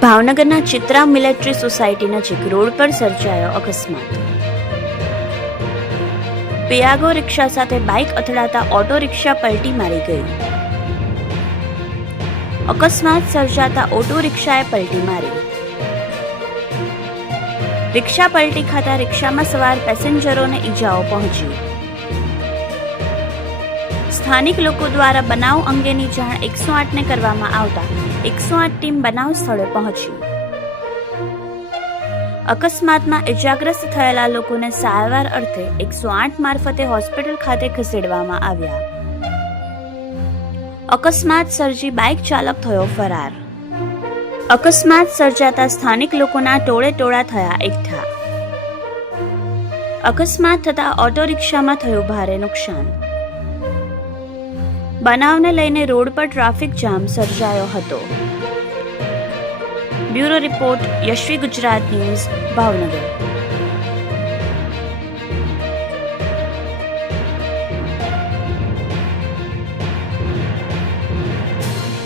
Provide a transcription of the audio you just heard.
ભાવનગરના Chitra military society નજીક road પર સર્જાયો અકસ્માત. પિયાગો રિક્ષા સાથે બાઇક અથડાતા ઓટો રિક્ષા પલટી મારી ગઈ. અકસ્માત સર્જાતા ઓટો રિક્ષાએ પલટી મારી. રિક્ષા પલટી ખાતા રિક્ષામાં સવાર પેસેન્જરોને ઈજાઓ પહોંચી. સ્થાનિક લોકો દ્વારા બનાવ અંગેની જાણ 108ને કરવામાં આવતા 108 ટીમ બનાવ સ્થળે પહોંચી. અકસ્માતમાં ઇજાગ્રસ્ત થયેલા લોકોને સારવાર અર્થે 108 મારફતે હોસ્પિટલ ખાતે ખસેડવામાં આવ્યા. અકસ્માત સર્જી બાઇક ચાલક થયો ફરાર. અકસ્માત સર્જાતા સ્થાનિક લોકોના ટોળે થયા એકઠા. અકસ્માત થતા ઓટો રિક્ષામાં થયું ભારે નુકસાન. બનાવને લઈને રોડ પર ટ્રાફિક જામ સર્જાયો હતો. Bureau report Yashvi Gujarat news Bhavnagar.